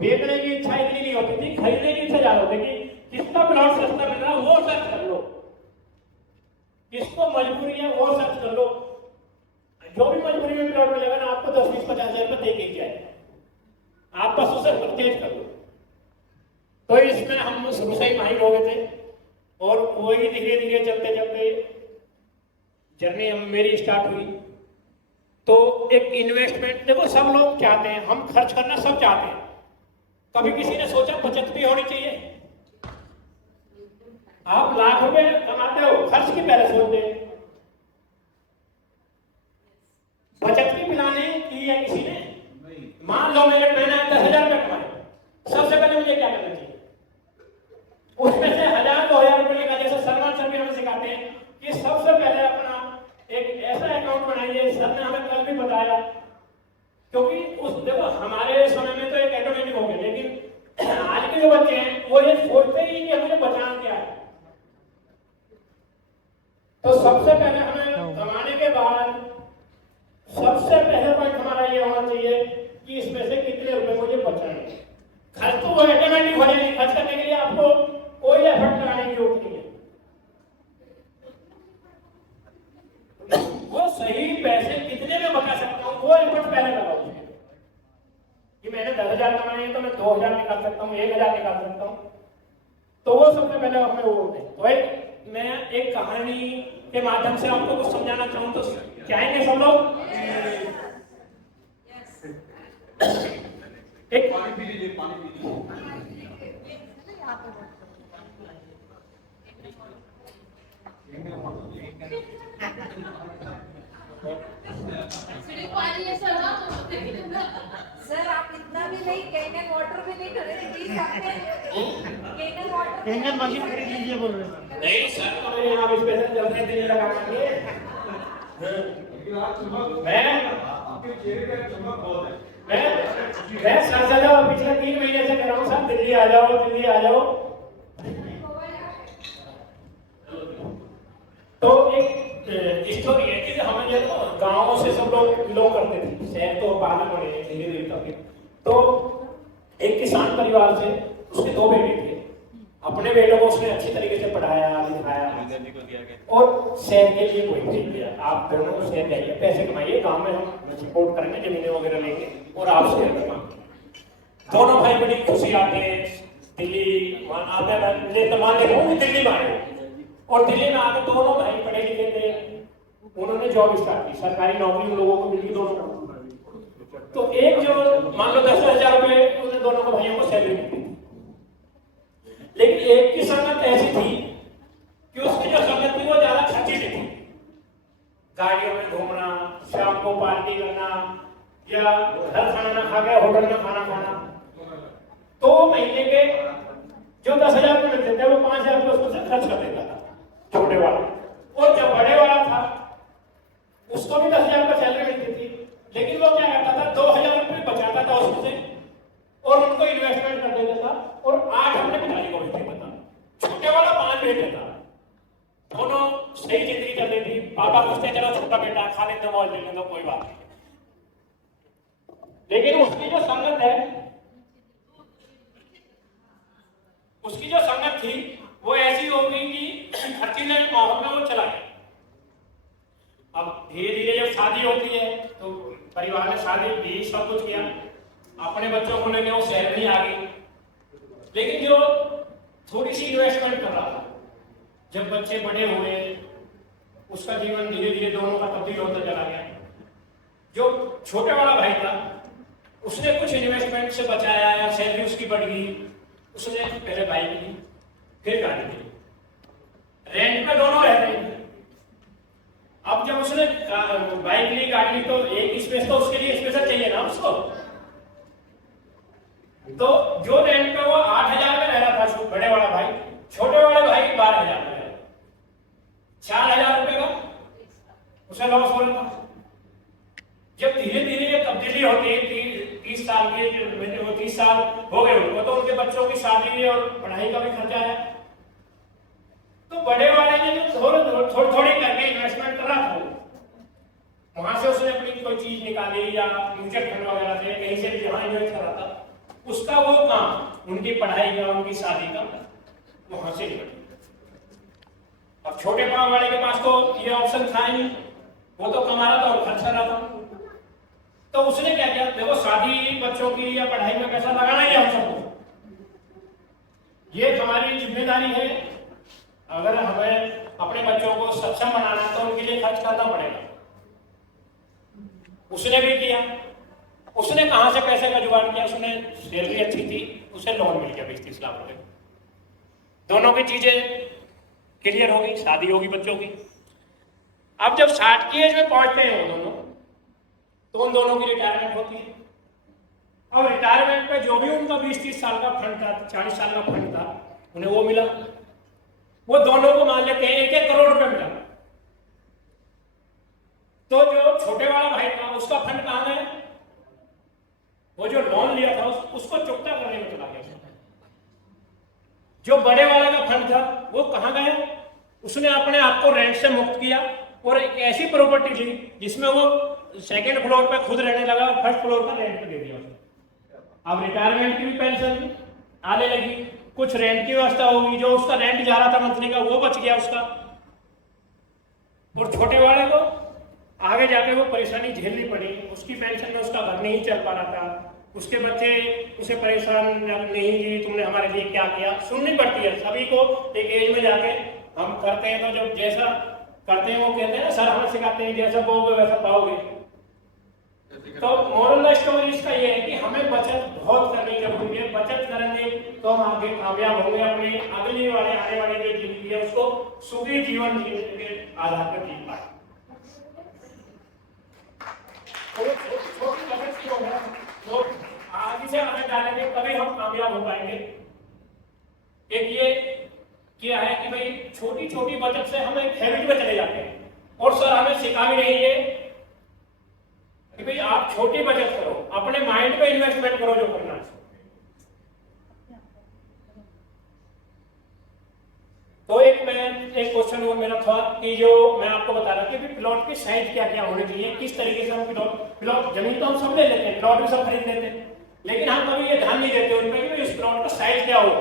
बेचने की इच्छा इतनी नहीं होती थी, खरीदने की इच्छा ज्यादा होती थी। किसका प्लॉट सस्ता मिल रहा है वो सर्च कर लो, किसको मजबूरी है वो सर्च कर लो। जो भी मजबूरी में प्लॉट मिलेगा ना, आपको 10, 20, 50 हजार रुपये दे के जाए, आप बस उसे परचेज कर लो। तो इसमें हम शुरू से ही माहिर हो गए थे, और वही धीरे धीरे चलते चलते जर्नी मेरी स्टार्ट हुई। तो एक इन्वेस्टमेंट, देखो सब लोग चाहते हैं, हम खर्च करना सब चाहते हैं, कभी किसी ने सोचा बचत भी होनी चाहिए। आप लाख रुपए कमाते हो, खर्च की पहले सोचते हैं, बचत की पिलाने की है किसी ने। मान लो मैंने 10,000 रुपए कमाए, सबसे पहले मुझे क्या करना चाहिए, उसमें से 1,000 2,000 रुपए निकाले। जैसे सलमान सर भी हमें सिखाते हैं कि सबसे पहले अपना एक ऐसा अकाउंट बनाइए, सर ने हमें कल भी बताया, क्योंकि उस देखो हमारे समय में तो एक ऑटोमेटिक हो गया, लेकिन आज के जो बच्चे हैं वो ये सोचते ही कि हमें बचाना क्या है। तो सबसे पहले हमें कमाने के बाद सबसे पहले पॉइंट हमारा ये होना चाहिए कि इसमें से कितने रुपए मुझे बचाने। खर्च तो वो ऑटोमेटिक हो जाएगी, खर्च करने के लिए आपको कोई एफर्ट लगाने की जरूरत नहीं है। वो सही पैसे कितने में बचा सकता हूँ वो एफर्ट पहले लगाओ, कि मैंने 10,000 कमाए हैं तो मैं 2,000 निकाल सकता हूँ, 1,000 निकाल सकता हूँ। तो वो सबसे पहले हमें वो होते हैं। तो मैं एक कहानी के माध्यम से आपको कुछ समझाना चाहूँ तो क्या है सब लोग एक पानी पी लीजिए, पानी पी लीजिए। सर आप इतना भी नहीं, कैन वाटर भी नहीं खरीद सकते। कैन वाटर कैंगन मशीन खरीद लीजिए बोल रहे हैं। नहीं सर, तो मेरे यहाँ स्पेशल जलने दिल्ली लगा देंगे। आपके चेहरे का चमक बहुत है। मैं सर सजा पिछले 3 महीने से कह रहा हूँ सर दिल्ली आ जाओ, दिल्ली आ जाओ। तो एक स्टोरी है कि हमें जो गाँव से सब लोग बिलोंग करते थे, शहर तो बाद में बने धीरे धीरे करके। तो एक किसान परिवार से उसके 2 बेटे थे। अपने बेटों को उसने अच्छी तरीके से पढ़ाया लिखाया और शहर के लिए कोई भेज दिया, आप दोनों को शहर जाइए, पैसे कमाइए, गांव में हम सपोर्ट करेंगे, जमीनें वगैरह लेंगे और आप शहर में काम। दोनों भाई बड़ी खुशी आते दिल्ली मान ले दिल्ली में आए और दिल्ली में आकर दोनों भाई पढ़े लिखे थे। उन्होंने जॉब स्टार्ट की, सरकारी नौकरी उन लोगों को मिली दोनों को। तो एक जो मान लो 10,000 रुपए उन्हें दोनों को भाइयों को सैलरी मिलती थी। लेकिन एक की संगत ऐसी थी कि उसकी जो संगत थी वो ज्यादा खर्चीली थी। गाड़ियों में घूमना, शाम को पार्टी करना या घर खाना ना खा के होटल में खाना खाना। तो महीने के जो 10,000 रुपए मिलते थे वो 5,000 रुपए उसमें से खर्च कर देता था छोटे वाला। और जब बड़े वाला था उसको भी 10,000 रुपए सैलरी मिलती थी, लेकिन वो क्या करता था 2,000 रुपए बचाता था उसमें से और उनको इन्वेस्टमेंट कर देता था और 8 अपने पिताजी को भेज देता था। छोटे वाला 5 भेज देता। दोनों सही जिंदगी चल रही थी। पापा पूछते चलो छोटा बेटा खा लेते मौज ले लेते कोई बात नहीं। लेकिन उसकी जो संगत है, उसकी जो संगत थी वो ऐसी हो गई कि खर्चीले माहौल में वो चला गया। अब धीरे धीरे जब शादी होती है तो परिवार ने शादी भी सब कुछ किया, अपने बच्चों को लेकर वो शहर में आ गई। लेकिन जो थोड़ी सी इन्वेस्टमेंट कर रहा था, जब बच्चे बड़े हुए उसका जीवन धीरे धीरे दोनों का तब्दील होता चला गया। जो छोटे वाला भाई था उसने कुछ इन्वेस्टमेंट से बचाया या सैलरी उसकी बढ़ गई, उसने पहले बाइक ली फिर गाड़ी ली, रेंट पे दोनों रह रहे हैं। अब जब उसने बाइक ली गाड़ी ली तो एक स्पेस तो उसके लिए स्पेशल चाहिए ना उसको। तो जो रेंट पे वो 8,000 में रह रहा था बड़े वाला भाई, छोटे वाले भाई 12,000 में रह रहा, 4,000 रुपए का उसे लॉस हो रहा था। जब धीरे धीरे ये तब्दीली होती है 30 साल के, 30 साल हो गए उनको, तो उनके बच्चों की शादी और पढ़ाई का भी खर्चा है। तो बड़े वाले ने जो थोड़ी करके इन्वेस्टमेंट कर रहा था वहां से उसने अपनी कोई चीज निकाली या म्यूचुअल फंड वगैरह से कहीं से भी जहां इन्वेस्ट कर रहा था, उसका वो काम उनकी पढ़ाई का उनकी शादी का वहां से निकल। अब छोटे पाव वाले के पास तो ये ऑप्शन था ही, वो तो कमा रहा था और खर्च कर रहा था। तो उसने क्या किया, देखो शादी बच्चों की या पढ़ाई में पैसा लगाना ही है हम सबको, ये हमारी जिम्मेदारी है। अगर हमें अपने बच्चों को सक्षम बनाना है तो उनके लिए खर्च करना पड़ेगा। उसने भी किया। उसने कहां से पैसे का जुगाड़ किया, उसने सैलरी अच्छी थी, उसे लोन मिल गया 20-30 लाख रुपए। दोनों की चीजें क्लियर हो गई, शादी होगी बच्चों की। अब जब 60 की एज में पहुंचते हैं वो दोनों, तो उन दोनों की रिटायरमेंट होती है। और रिटायरमेंट पे जो भी उनका 20-30 साल का फंड था, 40 साल का फंड था, उन्हें वो मिला। वो दोनों को मान लेते हैं 1-1 करोड़ रुपए मिला। तो जो छोटे वाला भाई था उसका फंड कहां गया, वो जो लोन लिया था उसको चुकता करने में चला गया। जो बड़े वाले का फंड था वो कहां गया, उसने अपने आप को रेंट से मुक्त किया और एक ऐसी प्रॉपर्टी ली जिसमें वो सेकेंड फ्लोर पे खुद रहने लगा और फर्स्ट फ्लोर पर रेंट पे दे दिया उसने। अब रिटायरमेंट की भी पेंशन आने लगी, कुछ रेंट की व्यवस्था होगी, जो उसका रेंट जा रहा था मंथली का वो बच गया उसका। और छोटे वाले को आगे जाके वो परेशानी झेलनी पड़ी, उसकी पेंशन में उसका घर नहीं चल पा रहा था, उसके बच्चे उसे परेशान नहीं जी तुमने हमारे लिए क्या किया, सुननी पड़ती है सभी को। एक एज में जाके हम करते हैं तो जब जैसा करते हैं वो कहते हैं ना सर हमें सिखाते हैं जैसा बोओगे वैसा पाओगे। तो मोरल स्टोरी इसका ये है कि हमें बचत बहुत करनी जरूरी है। बचत करेंगे तो हम आगे कामयाब होंगे, अपने आने वाले जो जिंदगी है उसको सुखी जीवन जीने के आधार पर जी पाए। तो आगे से आगे डालेंगे तभी हम कामयाब हो पाएंगे। एक ये किया है कि भाई छोटी छोटी बचत से हम एक हैबिट में चले जाते हैं, और सर हमें सिखा भी नहीं है कि भाई आप छोटी बचत करो, अपने माइंड पे इन्वेस्टमेंट करो जो करना है। तो एक क्वेश्चन वो मेरा था कि जो मैं आपको बता रहा था कि प्लॉट की साइज क्या क्या होनी चाहिए, किस तरीके से हम प्लॉट जमीन तो हम सब ले लेते हैं, प्लॉट भी सब खरीद लेते हैं, लेकिन हम कभी ये ध्यान नहीं देते उन पर कि इस प्लॉट का साइज क्या हो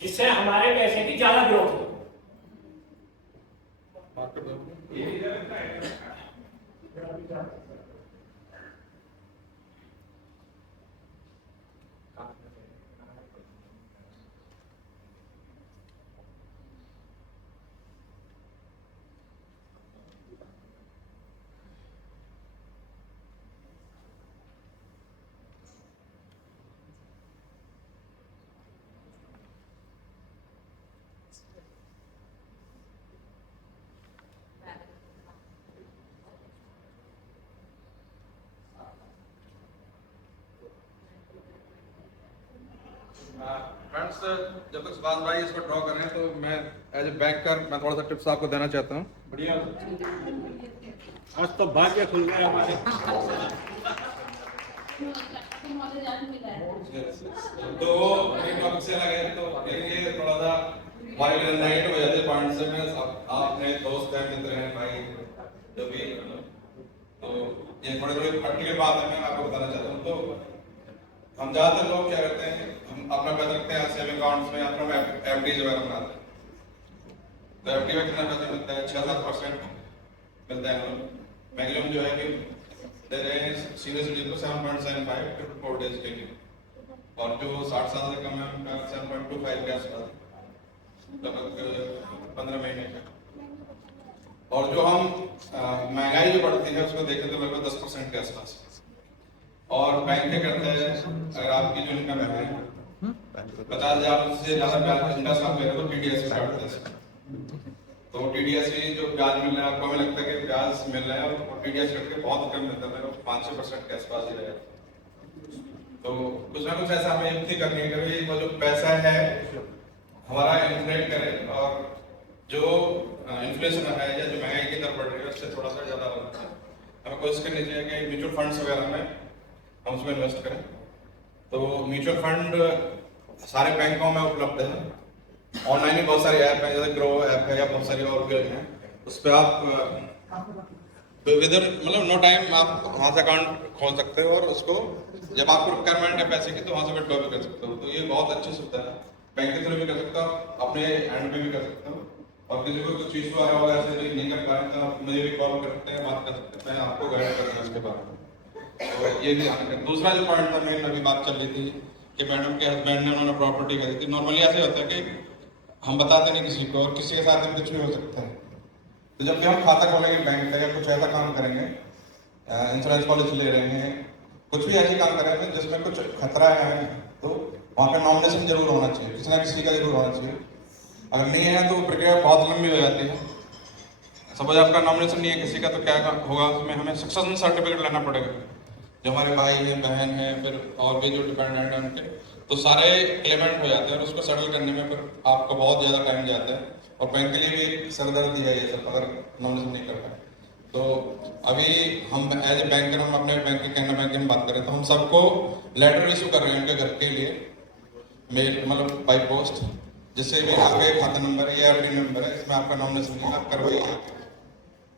जिससे हमारे पैसे की ज्यादा ग्रोथ हो। फ्रेंड्स, जब तक सुभाष भाई इसको ड्रॉ कर रहे हैं तो मैं एज ए बैंकर मैं थोड़ा सा टिप्स आपको देना चाहता हूँ। बढ़िया, आज तो भाग्य खुल गया हमारे। तो एक टॉपिक से लगे तो ये थोड़ा सा वाइड नेगेटिव हो जाते हैं पॉइंट से। मैं आपने दोस्त हैं, मित्र हैं, भाई जो भी, तो ये थोड़ी थोड़ी प्रैक्टिकल बात है, मैं आपको बताना चाहता हूँ। तो हम ज्यादातर लोग क्या करते हैं, हम अपना पैसा रखते हैं सेविंग अकाउंट्स में, अपना एफडी वगैरह बनाते हैं। तो एफडी में कितना पैसा मिलता है? 6-7% मिलता है। मैक्सिमम जो है कि सीनियर सिटीजन को 7.75 to 4 days के लिए, और जो 60 साल से कम है उनका 7.25 के आसपास, लगभग 15 महीने का। और जो हम महंगाई जो बढ़ती है उसको देखें तो लगभग 10% के आसपास। और बैंक क्या करते हैं, अगर आपकी जो इनकम है 50,000 से ज्यादा ब्याज इंटरेस्ट आप ले रहे हो तो टीडीएस काटते हैं। तो टीडीएस जो ब्याज मिल रहा है आपको, हमें लगता है कि ब्याज मिल रहा है, और टीडीएस कट के बहुत कम मिलता है, 5-6% के आसपास ही रहेगा। तो कुछ ना कुछ ऐसा हमें युक्ति करनी है कि वो जो पैसा है हमारा इन्फ्लेट करे, और जो इन्फ्लेशन है या जो महंगाई की दर बढ़ रही है उससे थोड़ा सा ज्यादा बनता है। हमें कोशिश करनी चाहिए कि म्यूचुअल फंड्स वगैरह में हम उसमें इन्वेस्ट करें। तो म्यूचुअल फंड सारे बैंकों में उपलब्ध है, ऑनलाइन ही बहुत सारे ऐप हैं, जैसे ग्रो ऐप है या बहुत सारी और भी हैं, उस पर आप विदिन मतलब नो टाइम आप वहाँ से अकाउंट खोल सकते हो, और उसको जब आपको रिक्वायरमेंट है पैसे की तो वहाँ से विड्रॉ भी कर सकते हो। तो ये बहुत अच्छी सुविधा है, बैंक के थ्रू भी कर सकते हो, अपने हैंड में भी कर सकते हो। और किसी को कुछ चीज़ हुआ है ऐसे नहीं कर पा रहे तो आप मुझे भी कॉल कर सकते हैं, बात कर सकते हैं, मैं आपको गाइड करूँगा उसके बारे में। तो ये भी ध्यान रखें। दूसरा जो पॉइंट था, मेन अभी बात चल रही थी कि मैडम के हस्बैंड ने उन्होंने प्रॉपर्टी खरीदी थी। नॉर्मली ऐसे होता है कि हम बताते नहीं किसी को, और किसी के साथ में कुछ भी हो सकता है। तो जब भी हम खाता खोलेंगे बैंक का या कुछ ऐसा काम करेंगे, इंश्योरेंस पॉलिसी ले रहे हैं, कुछ भी ऐसे काम करेंगे जिसमें कुछ खतरा है, तो वहाँ पे नॉमिनेशन जरूर होना चाहिए, किसी ना किसी का जरूर होना चाहिए। अगर नहीं है तो प्रक्रिया बहुत लंबी हो जाती है। सपोज आपका नॉमिनेशन नहीं है किसी का, तो क्या होगा, उसमें हमें सक्सेशन सर्टिफिकेट लेना पड़ेगा। जो हमारे भाई हैं, बहन हैं, फिर और भी जो डिपेंडेंट हैं उनके, तो सारे क्लेमेंट हो जाते हैं, और उसको सेटल करने में फिर आपको बहुत ज़्यादा टाइम जाता है, और बैंक के लिए भी सरदर्दी है ये सब अगर नॉमिनेशन नहीं कर पाए। तो अभी हम एज ए बैंकर, हम अपने बैंक के कैनरा बैंक में बात करें तो हम सबको लेटर इशू कर रहे हैं उनके घर के लिए, मेल मतलब बाई पोस्ट, जिससे भी आपके खाता नंबर है या एफडी नंबर है, इसमें आपका नॉमिनेशन नहीं आप करवाइए।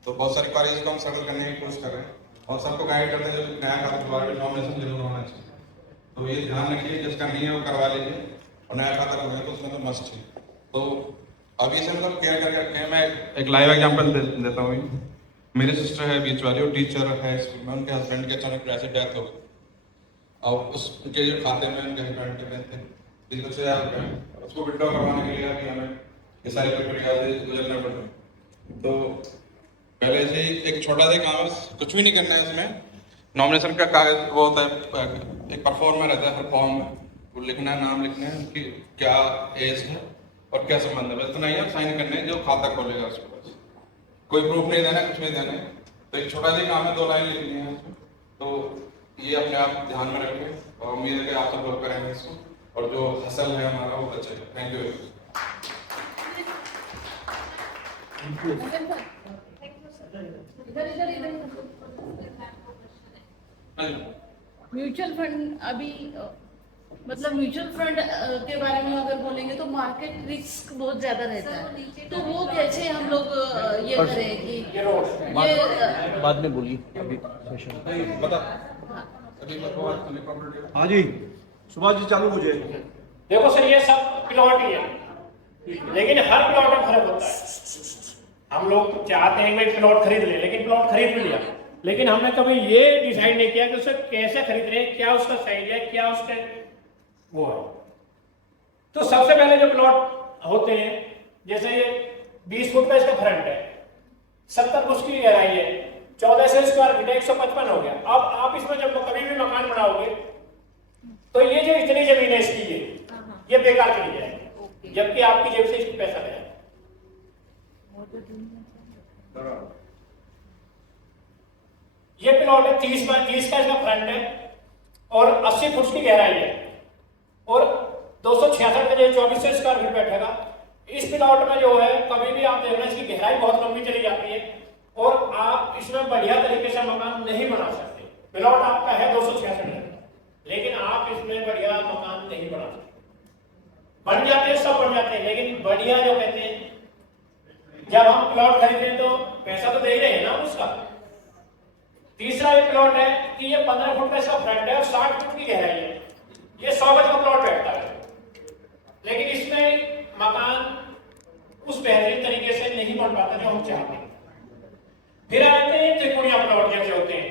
तो बहुत सारी क्वारीज को हम सेटल करने की कोशिश कर रहे हैं, और सबको गाइड करते हैं जो नया खाता खुलवा रहे नॉमिनेशन जरूर होना चाहिए। तो ये ध्यान रखिए, जिसका नहीं है वो करवा लीजिए, और नया खाता खुलेगा तो उसमें तो मस्ट है। तो अभी से मतलब केयर करके रखें। मैं एक लाइव एग्जाम्पल देता हूँ। मेरी सिस्टर है बीच वाली, वो टीचर है स्कूल में, उनके हस्बैंड के अचानक ऐसे डेथ हो गई। और उसके जो खाते में उनके हस्बैंड के थे 20,000 रुपये, उसको विड्रॉ करवाने के लिए अभी हमें ये सारी प्रक्रिया से गुजरना पड़ रहा है। तो पहले से ही एक छोटा सा काम है, कुछ भी नहीं करना है इसमें। नॉमिनेशन का कागज वो होता है, एक परफॉर्म में रहता है, हर फॉर्म में वो लिखना है, नाम लिखना है, उनकी क्या एज है और क्या संबंध है, बस इतना ही आप साइन करने हैं। जो खाता खोलेगा उसके पास कोई प्रूफ नहीं देना, कुछ नहीं देना है। तो एक छोटा सा काम है, 2 लाइन लिखनी है उसमें। तो ये अपने आप ध्यान में रखें और उम्मीद है कि आप सब लोग करेंगे इसको, और जो हसल है हमारा वो बचेगा। Thank you. इधर इधर इधर म्यूचुअल फंड अभी मतलब म्यूचुअल फंड के बारे में अगर बोलेंगे तो मार्केट रिस्क बहुत ज्यादा रहता है, तो वो कैसे हम लोग ये करें कि ये बाद में बोलिए अभी सेशन बता हाँ जी सुभाष जी चालू हो जाए। देखो सर, ये सब प्लॉट ही है, लेकिन हर प्लॉट में फर्क होता है। हम लोग चाहते हैं कि प्लॉट खरीद ले, लेकिन प्लॉट खरीद भी लिया, लेकिन हमने कभी ये डिसाइड नहीं किया कि उसे कैसे खरीद रहे हैं, क्या उसका साइज है, क्या उसके वो है। तो सबसे पहले जो प्लॉट होते हैं, जैसे ये 20 फुट का इसका फ्रंट है, 70 फुट की गहराई है, 1400 स्क्वायर फीट है, 155 हो गया। अब आप इसमें जब कभी भी मकान बनाओगे तो ये जो इतनी जमीन है इसकी, ये बेकार चली जाएगी, जबकि आपकी जेब से इसकी पैसा गया। ये प्लॉट है 30 बाय 30 का इसका फ्रंट है और 80 फुट की गहराई है और 266 का जो 2400 स्क्वायर फीट बैठेगा। इस प्लॉट में जो है कभी भी आप देखना इसकी गहराई बहुत लंबी चली जाती है और आप इसमें बढ़िया तरीके से मकान नहीं बना सकते। प्लॉट आपका है 266, लेकिन आप इसमें बढ़िया मकान नहीं बना सकते। बन जाते हैं, सब बन जाते हैं, लेकिन बढ़िया जो कहते हैं, जब हम प्लॉट खरीदते हैं तो पैसा तो दे ही रहे हैं ना उसका। तीसरा ये प्लॉट है कि ये 15 फुट का इसका फ्रंट है और 60 फुट की गहराई है, ये 100 गज का प्लॉट बैठता है, लेकिन इसमें मकान उस बेहतरीन तरीके से नहीं बन पाता जो हम चाहते हैं। फिर आते हैं त्रिकोणीय प्लॉट जैसे होते हैं,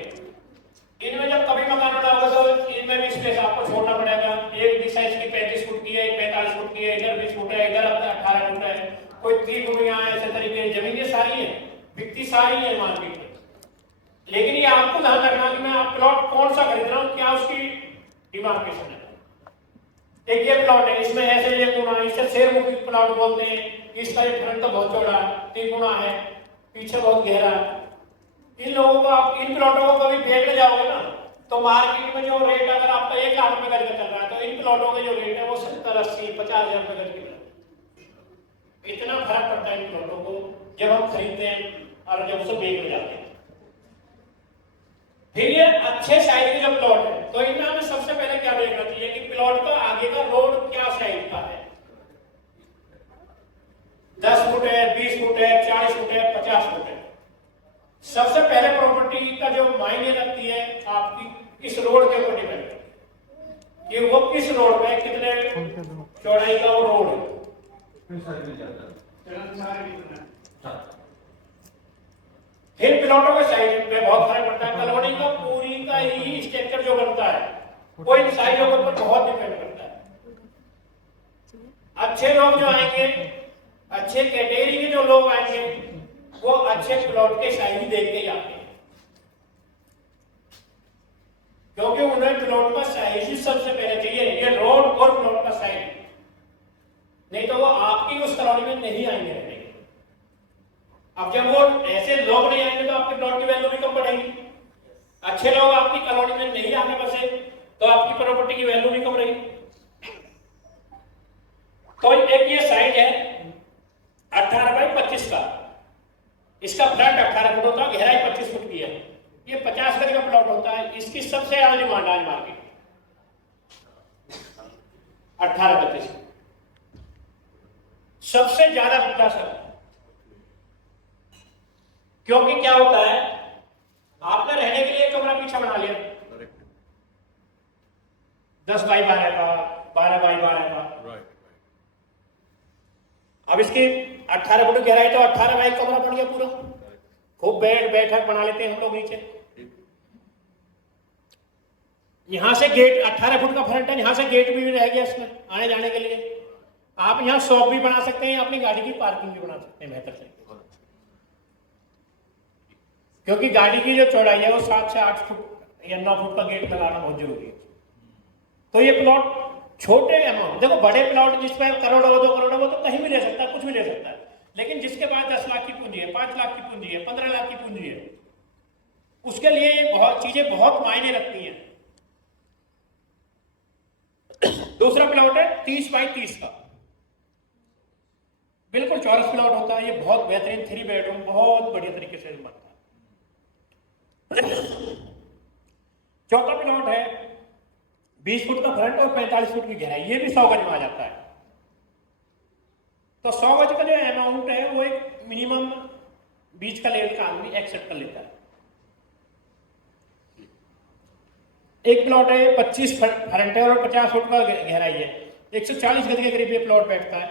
इनमें जब कभी मकान बना होगा तो इनमें भी स्पेस आपको छोड़ना पड़ेगा। एक दिशा इसकी 35 फुट की है, एक 45 फुट की है, इधर 20 फुट है, इधर 18 फुट है, कोई त्रिकोणीय ऐसे तरीके जमीनें सारी है, बिकती सारी है मार्केट में। लेकिन ये आपको ध्यान रखना कि मैं आप प्लॉट कौन सा खरीद रहा हूँ, क्या उसकी डिमार्केशन है। एक ये प्लॉट है, इसमें ऐसे ये कोना, इसे शेरमुखी प्लॉट बोलते हैं। इसका ये फ्रंट तो बहुत चौड़ा है, त्रिकोणा है, पीछे बहुत गहरा है। इन लोगों को आप इन प्लॉटों को कभी बेचने जाओगे ना तो मार्केट में जो रेट अगर आपका 1 लाख रुपए गज का चल रहा है तो इन प्लॉटों के जो रेट है वो 70, 80, 50,000 रुपए गज के। इतना फर्क पड़ता है इन प्लॉटों को जब हम खरीदते हैं और जब उसे बेचने जाते हैं। फिर ये अच्छे साइज के जो प्लॉट है तो इनमें हमें सबसे पहले क्या देखना चाहिए कि प्लॉट का आगे का रोड क्या साइज का है। 10 फुट है, 20 फुट है, 40 फुट है, 50 फुट है। सबसे पहले प्रॉपर्टी का जो मायने रखती है आपकी इस रोड के ऊपर डिपेंड है कि वो किस रोड पे कितने चौड़ाई का वो रोड है। फिर प्लॉटों के साइज पे बहुत फर्क पड़ता है। कॉलोनी का पूरी का ही स्ट्रक्चर जो बनता है वो इन साइजों के ऊपर बहुत डिपेंड करता है। अच्छे लोग जो आएंगे, अच्छे कैटेगरी के जो लोग आएंगे वो अच्छे प्लॉट के साइज देख के जाते हैं, क्योंकि उन्हें प्लॉट का साइज ही सबसे पहले चाहिए, ये रोड और प्लॉट का साइज। नहीं तो वो आपकी उस कॉलोनी में नहीं आएंगे रहने। अब जब वो ऐसे लोग नहीं आएंगे तो आपके प्लॉट की वैल्यू भी कम बढ़ेगी। अच्छे लोग आपकी कॉलोनी में नहीं आने बसे तो आपकी प्रॉपर्टी की वैल्यू भी कम रहेगी। तो एक ये साइज है 18 बाई 25 का, इसका फ्रंट 18 फुट होता है, गहराई 25 फुट की है। ये 50 गज का प्लॉट होता है, इसकी सबसे ज्यादा डिमांड है मार्केट 18-25 सबसे ज्यादा 50 है। क्योंकि क्या होता है, आपने रहने के लिए कमरा पीछे बना लिया 10 बाई 12 का, 12 बाई 12 का। अब इसकी 18 फुट गहराई तो 18 बाई कमरा बन गया पूरा। खूब बेड बैठक बना लेते हैं हम लोग नीचे। यहाँ से गेट 18 फुट का फ्रंट है, यहाँ से गेट भी रह गया इसमें आने जाने के लिए। आप यहाँ शॉप भी बना सकते हैं, अपनी गाड़ी की पार्किंग भी बना सकते हैं बेहतर तरीके से, क्योंकि गाड़ी की जो चौड़ाई है वो 7 से 8 फुट या 9 फुट का गेट लगाना बहुत जरूरी है। तो ये प्लॉट छोटे अमाउंट, देखो बड़े प्लॉट जिसमें करोड़ों 2 करोड़ वो तो कहीं भी ले सकता है, कुछ भी ले सकता है, लेकिन जिसके पास 10 लाख की पूंजी है, 5 लाख की पूंजी है, 15 लाख की पूंजी है, उसके लिए ये बहुत चीजें बहुत मायने रखती हैं। दूसरा प्लॉट है 30 बाई 30 का, बिल्कुल चौरस प्लॉट होता है, ये बहुत बेहतरीन 3 बेडरूम बहुत बढ़िया तरीके से बनता है। चौथा प्लॉट है 20 फुट का फ्रंट और 45 फुट की गहराई, ये भी 100 गज में आ जाता है। तो 100 गज का जो अमाउंट है वो एक मिनिमम बीच का लेवल का आदमी एक्सेप्ट कर लेता है। एक प्लॉट है 25 फ्रंट है और 50 फुट का गहराई है, 140 गज के करीब ये प्लॉट बैठता है,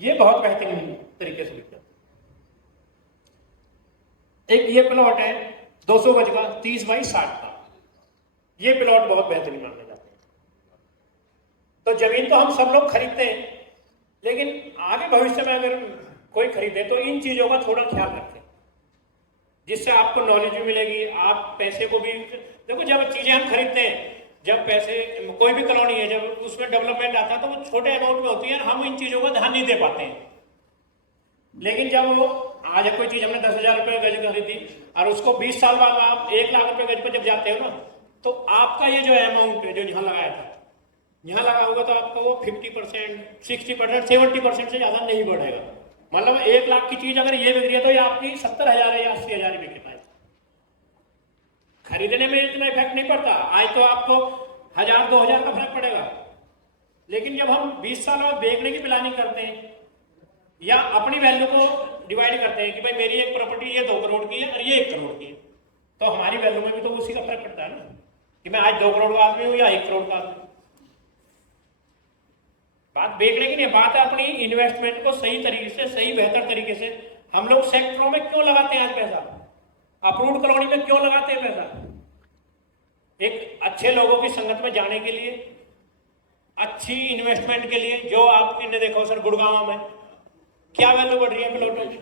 ये बहुत बेहतरीन तरीके से बिकता है। एक ये प्लॉट है 200 गज का 30 बाई 60 का, ये प्लॉट बहुत बेहतरीन माने जाते हैं। तो जमीन तो हम सब लोग खरीदते हैं, लेकिन आगे भविष्य में अगर कोई खरीदे तो इन चीजों का थोड़ा ख्याल रखें, जिससे आपको नॉलेज भी मिलेगी, आप पैसे को भी देखो। जब चीजें हम खरीदते हैं, जब पैसे कोई भी कॉलोनी है, जब उसमें डेवलपमेंट आता है तो वो छोटे अमाउंट में होती है, हम इन चीजों का ध्यान नहीं दे पाते हैं। लेकिन जब वो आज कोई चीज हमने 10,000 रुपये गज खरीदी और उसको 20 साल बाद आप 1 लाख रुपए गज पर जब जाते हो ना, तो आपका ये जो अमाउंट है जो यहाँ लगाया था, यहाँ लगा होगा तो आपका वो 50%, 60%, 70% से ज्यादा नहीं बढ़ेगा। मतलब 1 लाख की चीज अगर ये बिक रही है तो ये आपकी 70,000 या 80,000 बिके पाए। खरीदने में इतना इफेक्ट नहीं पड़ता, आज तो आपको 1,000-2,000 का फर्क पड़ेगा, लेकिन जब हम 20 साल बाद बेचने की प्लानिंग करते हैं या अपनी वैल्यू को डिवाइड करते हैं कि भाई मेरी एक प्रॉपर्टी ये 2 करोड़ की है और ये 1 करोड़ की है, तो हमारी वैल्यू में भी तो उसी का फर्क पड़ता है ना, कि मैं आज 2 करोड़ का आदमी हूं या 1 करोड़ का आदमी। बात बेचने की नहीं, बात है अपनी इन्वेस्टमेंट को सही तरीके से, सही बेहतर तरीके से। हम लोग सेक्टरों में क्यों लगाते हैं आज पैसा, अप्रूव्ड कॉलोनी में क्यों लगाते हैं पैसा? एक अच्छे लोगों की संगत में जाने के लिए, अच्छी इन्वेस्टमेंट के लिए। जो आपने देखो सर गुड़गांव में क्या वैल्यू बढ़ रही है प्लॉटों की,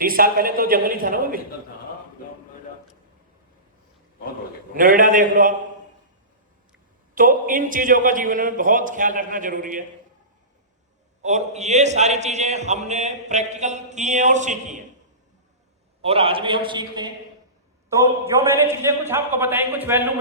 30 साल पहले तो जंगल ही था ना वो भी। नोएडा देख लो आप। तो इन चीजों का जीवन में बहुत ख्याल रखना जरूरी है, और ये सारी चीजें हमने प्रैक्टिकल की हैं और सीखी हैं, और आज भी हम सीखते हैं। तो जो मैंने चीजें कुछ आपको बताई, कुछ वैल्यू